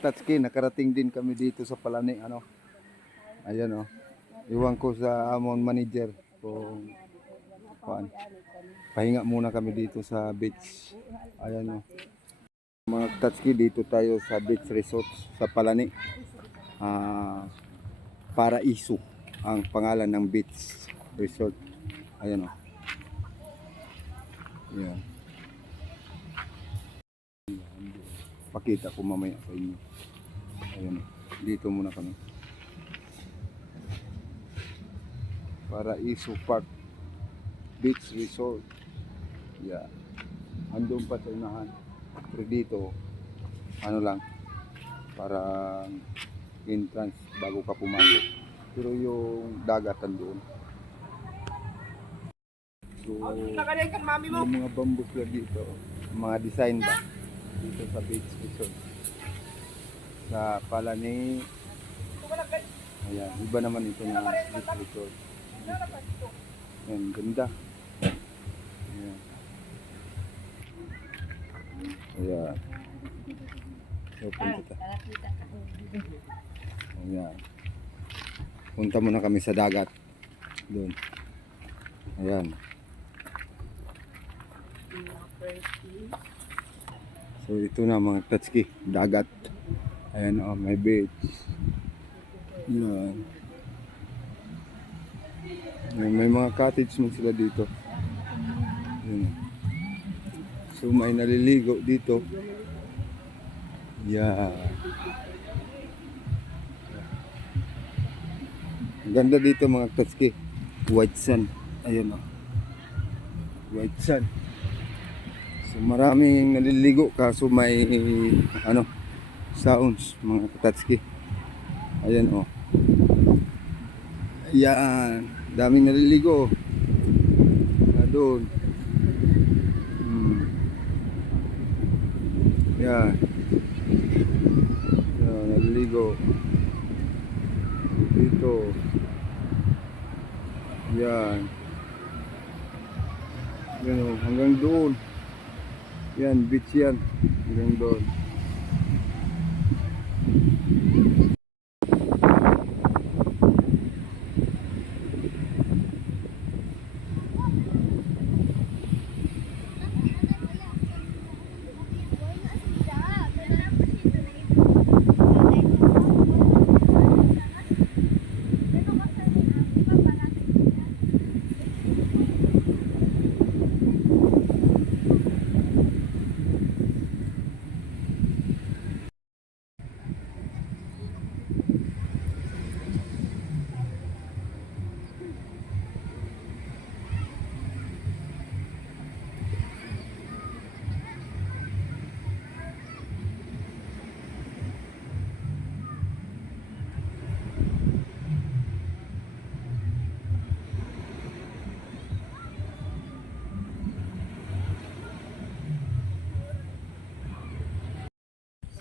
tatski, nakarating din kami dito sa Palani, ano. Ayan oh. Iwan ko sa amon manager kung kuan. Pahinga muna kami dito sa beach. Ayan oh. Tatski, dito tayo sa beach resort sa Palani. Ah, Paraiso ang pangalan ng beach resort. Ayan oh. Ayan. Pakita ko mamaya sa inyo. Ayan. Dito muna kami. Paraiso Park Beach Resort. Yeah. Andun pa sa unahan. Pero dito, ano lang, parang entrance bago ka pumasok. Pero yung dagat doon. So, yung mga bambus na dito, mga design ba? Dito sa beach resort. Sa Palani, ayan, iba naman ito na beach resort. Ayan, ganda. Ayan. Ayan. So, punta ta. Ayan. Punta muna kami sa dagat. Doon. Ayan. So ito na mga tatski, dagat. Ayan oh, may beach. Yan. May, may mga cottage man sila dito. Yan. So may naliligo dito. Yeah. Ganda dito mga tatski. White sand. Ayan oh. White sand. So maraming naliligo kaso may ano sounds mga katatski. Ayan oh. Ayan, daming naliligo. Na doon. Hmm. Yan. Yan, naliligo. Dito. Yan. Yan oh, hanggang doon. Yan, beach yan. Hanggang doon.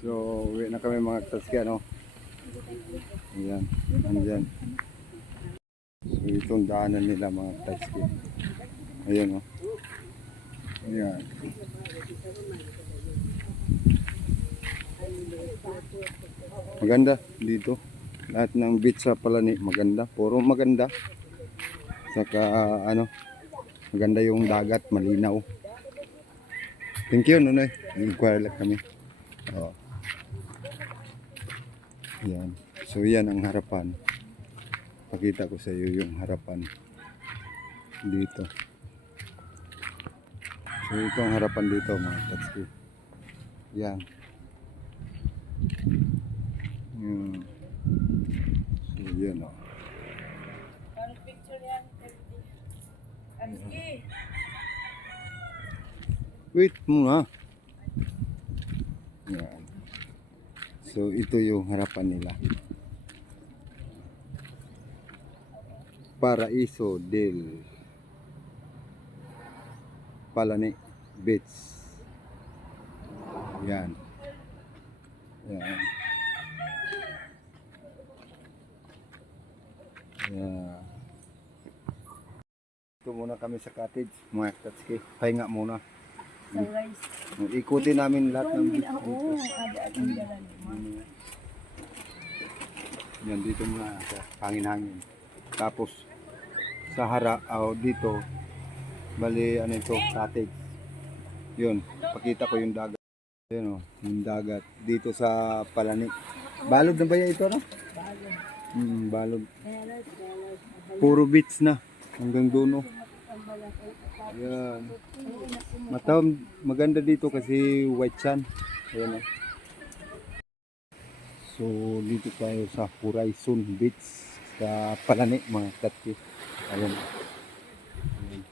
So, uwi na kami mga taski, ano? Ayan, andyan. So, itong daanan nila mga taski. Ayan, oh. Ayan. Maganda dito. Lahat ng beach sa Palani, maganda. Puro maganda. Saka, ano, maganda yung dagat, malinaw. Thank you, Nunoy. Inquire lang kami. Oh. Yan. So yan ang harapan. Pakita ko sa iyo yung harapan dito. So ito ang harapan dito mga tatski. Yan. Yan. So yan oh. Ano picture yan? Anski. Wait muna. Yan. So ito yung harapan nila. Paraiso del Palani Beach. Yan. Yan. Yan. Ito muna kami sa cottage, mga katski. Pahinga muna. Sunrise. Ikutin namin lahat ng Oo, dito. ada ang dalan. Yan dito muna sa hangin-hangin. Tapos sa hara o dito bali ano ito cottage. Yun, pakita ko yung dagat. Yun oh, yung dagat dito sa Palani. Balog na ba yan ito no? Bago. Hmm, balog. Puro beach na hanggang doon oh. Yan. Mataw, maganda dito kasi white sand. Ayan oh. So, dito tayo sa Horizon Beach sa Palani, mga katki. Ayan. Ayan.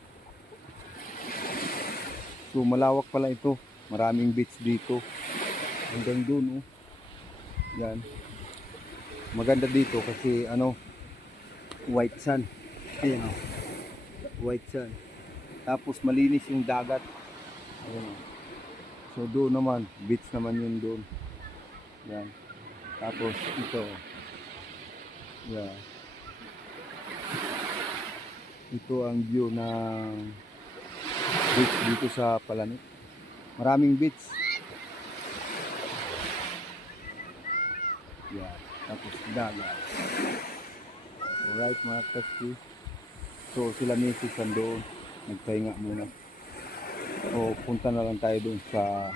So, malawak pala ito. Maraming beach dito. Hanggang doon, oh. Yan. Maganda dito kasi ano, white sand. Ayan, oh. White sand. Tapos malinis yung dagat. Ayan. So, doon naman, beach naman yun doon. Yan. Tapos ito. Yeah. Ito ang view ng beach dito sa Palani. Maraming beach. Yeah. Tapos dagat. Alright mga kaski. So sila misis doon. Nagpahinga muna. O punta na lang tayo doon sa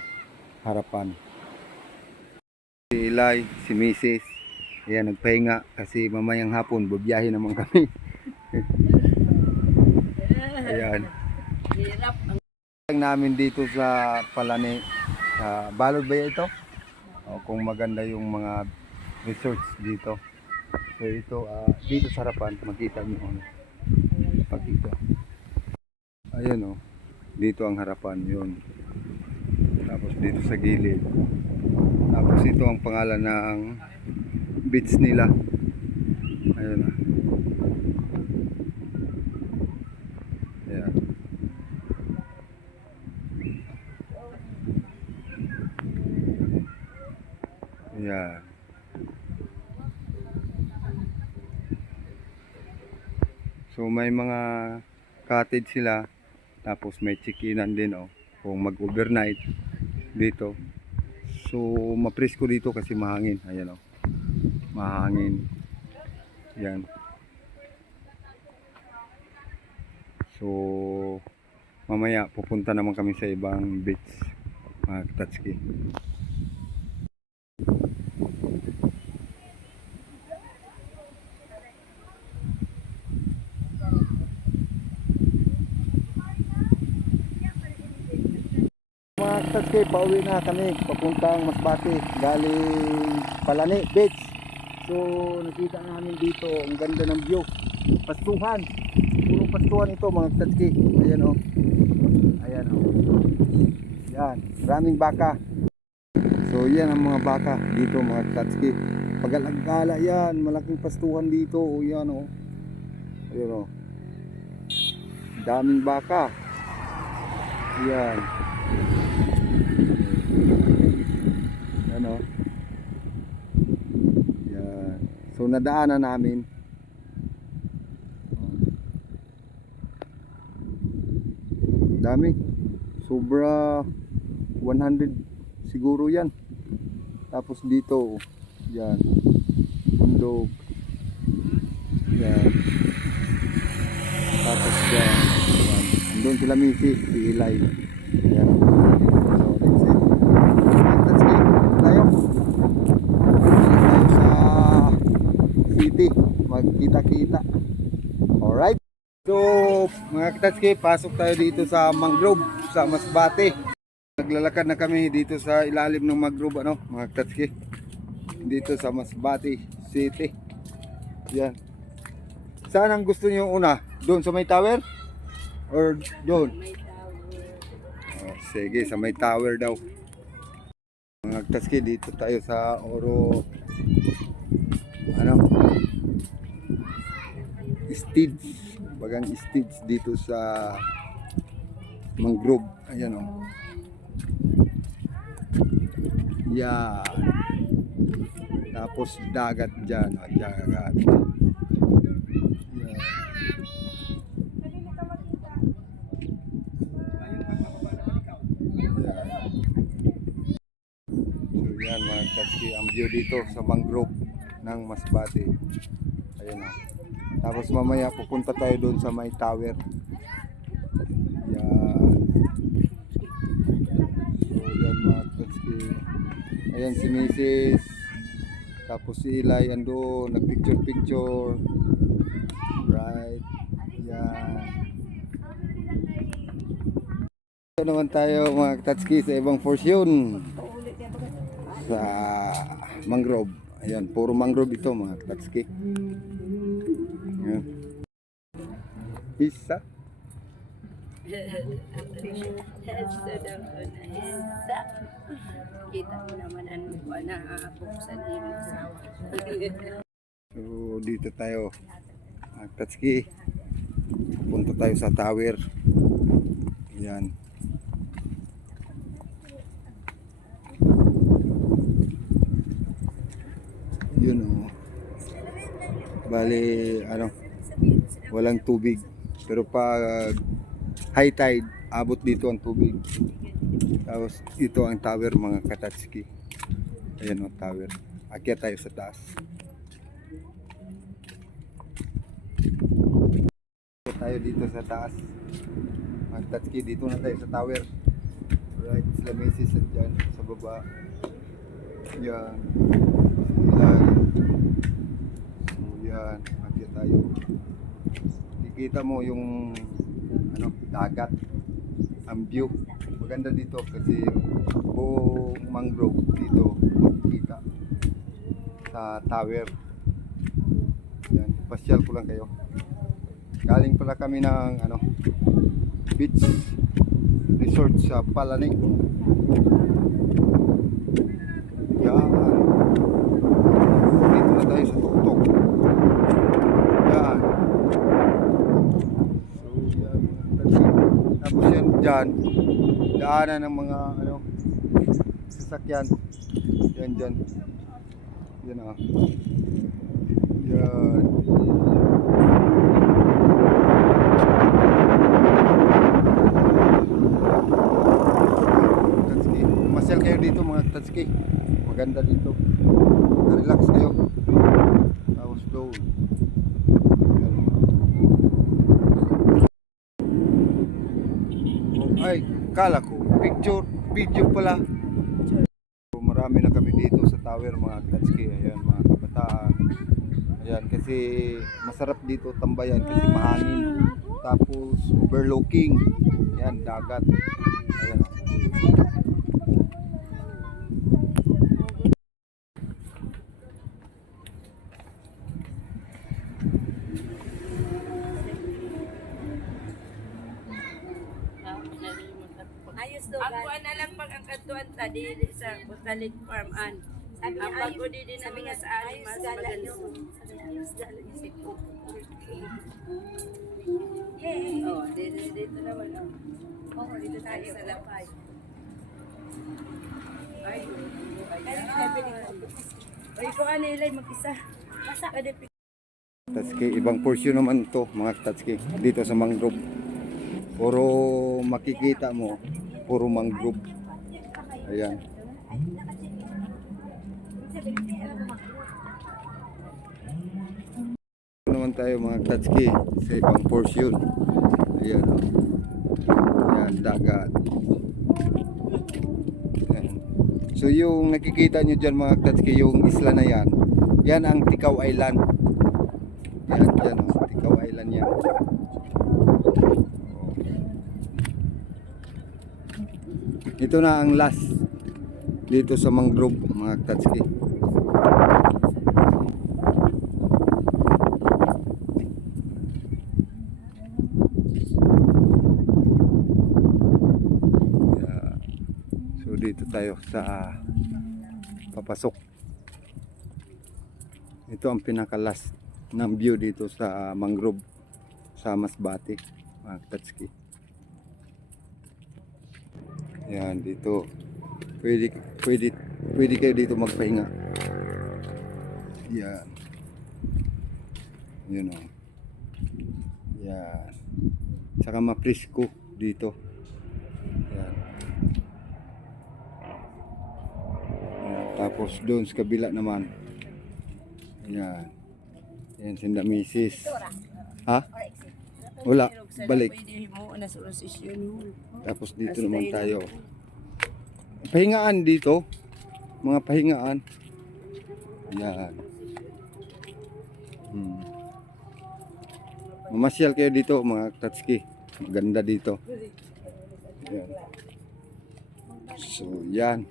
harapan si Eli, si Mrs. Ayan, nagpahinga kasi mamayang hapon, babiyahe naman kami. Ayan. Hirap ang namin dito sa Palani. sa balod ba ito? O, kung maganda yung mga resorts dito. So ito, ah, dito sa harapan, makita nyo. Ano, pakita. Ayan o. Dito ang harapan yun. Tapos dito sa gilid. Tapos ito ang pangalan ng beach nila. Ayan na. Ayan. Ayan. So may mga cottage sila tapos may chikinan din oh kung mag-overnight dito. So mapresko dito kasi mahangin. Ayan oh. Mahangin. Yan. So mamaya pupunta naman kami sa ibang beach. Mga. Mga Tatsuki, pauwi na kami papuntang Masbate galing Palani Beach. So nakita namin dito ang ganda ng view. Pastuhan. Puro pastuhan ito mga Tatsuki. Ayan oh. Ayan oh. Yan, maraming baka. So yan ang mga baka dito mga Tatsuki. Pagalagala yan, malaking pastuhan dito. O yan oh. Ayan oh. Daming baka. Yan. Ano? Yan. So nadaanan namin. Dami. Sobra 100 siguro yan. Tapos dito, yan. Bundok. Yan. Tapos yan. Doon sila misi, si Eli. Yan. So, that's it. That's it. Tayo. Tayo sa city. Magkita-kita. Alright. So, mga katatski, pasok tayo dito sa mangrove, sa Masbate. Naglalakad na kami dito sa ilalim ng mangrove, ano, mga katatski. Dito sa Masbate City. Yan. Saan ang gusto niyo una? Doon sa may tower? Or doon? Oh, sige, sa may tower daw. Mga katatski, dito tayo sa Oro stage, bagang stage dito sa mangrove. Ayan o. Yan. Tapos dagat dyan. O, dagat. Yan. So yan mga kaski ang view dito sa mangrove ng Masbate. Ayan o. Tapos mamaya pupunta tayo doon sa may tower. Yan. So yan. Ayan si Mrs. Tapos si Eli ando nagpicture picture. Right. Yan. Ito naman tayo mga tatski sa ibang portion sa mangrove. Ayan, puro mangrove ito mga tatski. Ayan. Isa. Kita mo naman ang buwan na buksan yung asawa. So dito tayo. Mga tatski. Punta tayo sa tower. Ayan. Yun o. Bali, ano, walang tubig. Pero pag high tide, abot dito ang tubig. Tapos ito ang tower mga katatski. Ayan o, tower. Akyat tayo sa taas. Akyat tayo dito sa taas. Mga tatski, dito na tayo sa tower. Right, sila Macy's at dyan sa baba. Yan. Ilan. So yan, akyat tayo. Nakikita mo yung ano, dagat. Ang view. Maganda dito kasi buong mangrove dito makikita sa tower. Yan, pasyal ko lang kayo. Galing pala kami ng ano, beach resort sa Palanig. Yan. Dito na tayo sa tuktok. Yan. So, yan. Tapos yan dyan, daanan ng mga ano, sasakyan. Yan dyan. Yan ah. Yan. Tatski. Masyal kayo dito mga Tatski. Maganda dito. Relax kayo. Tapos doon. Yan. Oh, Ay, kala ko. Picture, video pala. So, marami na kami dito sa tower mga Tatski. Ayan, mga kabataan. Ayan, kasi masarap dito tambayan kasi mahangin. Tapos overlooking. Yan, dagat. Ayan. Ayos do Ako na lang pag ang katuan ta dili sa Butalit Farm an. Ang ayos- pagko di na mga sa ali mas si Cook. Oh, dito dito naman. oh. Dito tayo sa lapay. Ay, Ay. Ay, ko ano ilay mag-isa. Basta, Tatski, ibang portion naman to mga Tatski dito sa mangrove. Puro makikita mo, puro mangrove. Ayan. Ito naman tayo mga Tatski sa ibang portion. Ayan o. Ayan, dagat. Ayan. So yung nakikita nyo dyan mga Tatski, yung isla na yan, yan ang Tikaw Island. Yan, yan o. Tikaw Island yan. Ito na ang last dito sa mangrove mga Tatski. Yeah. So dito tayo sa papasok. Ito ang pinaka last ng view dito sa mangrove sa Masbate, mga Tatski. Yan dito. Pwede pwede pwede kayo dito magpahinga. Yan. Yun o. Yan. Saka mapresko dito. Yan. Yan. Tapos doon sa kabila naman. Ayan. Ayan, sinda misis. Ha? Wala, balik. Tapos dito naman tayo. Pahingaan dito. Mga pahingaan. Ayan. Hmm. Mamasyal kayo dito mga tatski. Maganda dito. Ayan. So yan.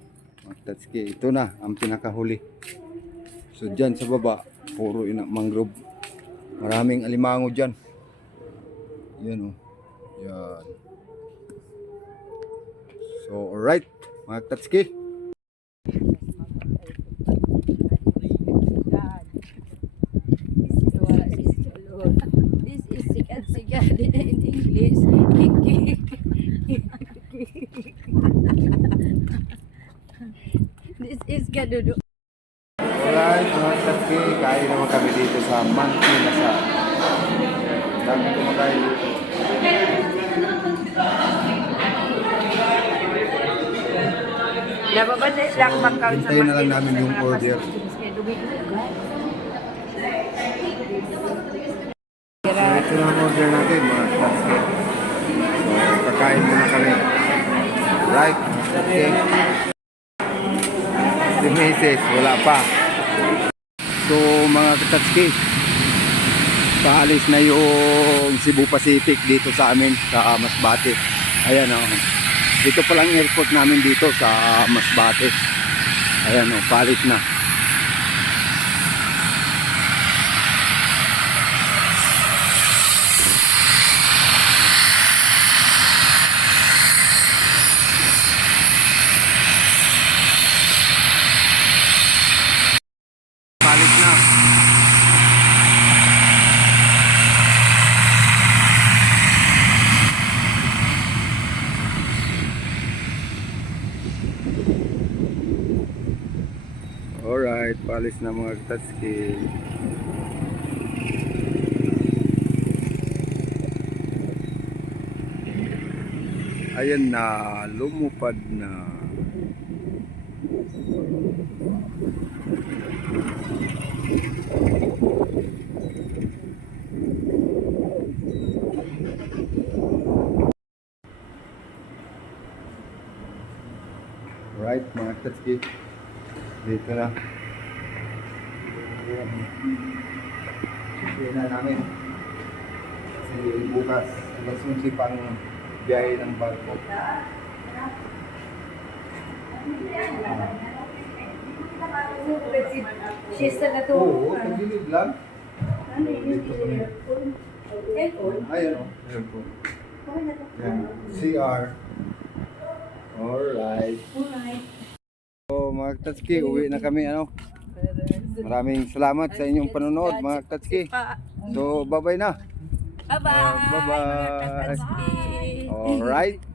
Mga tatski. Ito na ang pinakahuli. So dyan sa baba. Puro ina mangrove. Maraming alimango dyan. Yan oh. Yan. So, alright, mga tatski. This is sikat sikat in English. This is. Nababali lang makaw sa Hintayin na lang namin yung order. So, ito na ang order natin, mga tatski. So, kakain muna kami. Right, okay. Si Mrs. wala pa. So, mga tatski, paalis na yung Cebu Pacific dito sa amin, sa Masbate. Ayan o. Dito pa lang airport namin dito sa Masbate. Ayan o, paalis na. Paalis na. Alright, paalis na mga tatski. Ayan na, lumupad na. Right, mga tatski. Dito na. Sige na namin. Kasi bukas, alas 11 pang biyahe ng barko. Siesta na to. Oo, tagilid lang. Dito kami. Ayan o, airport. Yan, CR. Alright. So mga Tatski, uwi na kami ano. Maraming salamat sa inyong panonood mga Tatski. So bye-bye na. Bye-bye. Bye-bye. Bye-bye. Alright.